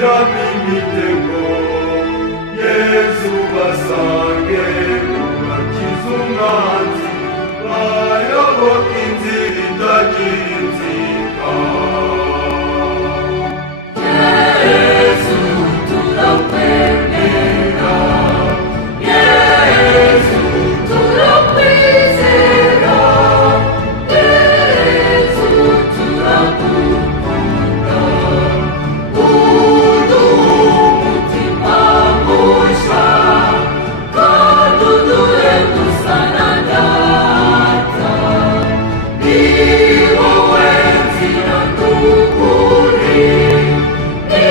bakwiramo imitego. Yesu basange ubakize umwanzi, bayoboke inzira itagira inzika. Yesu turakwemera, Yesu turakwizera, Yesu turakukunda. Uduhe umutima mushya, kandi uduhe gusa na Data. Ni wowe nzira n'ukuri, ni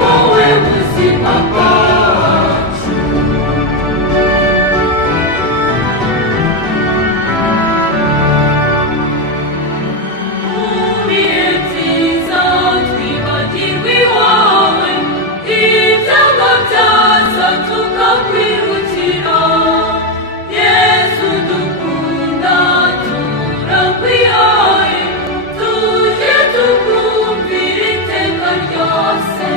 wowe buzima bwacu. Mu bihe byiza twibagirwa iwawe, ibyago byaza tukakwirukira. Yesu dukunda turakwihaye, tuje tukumvira iteka ryose.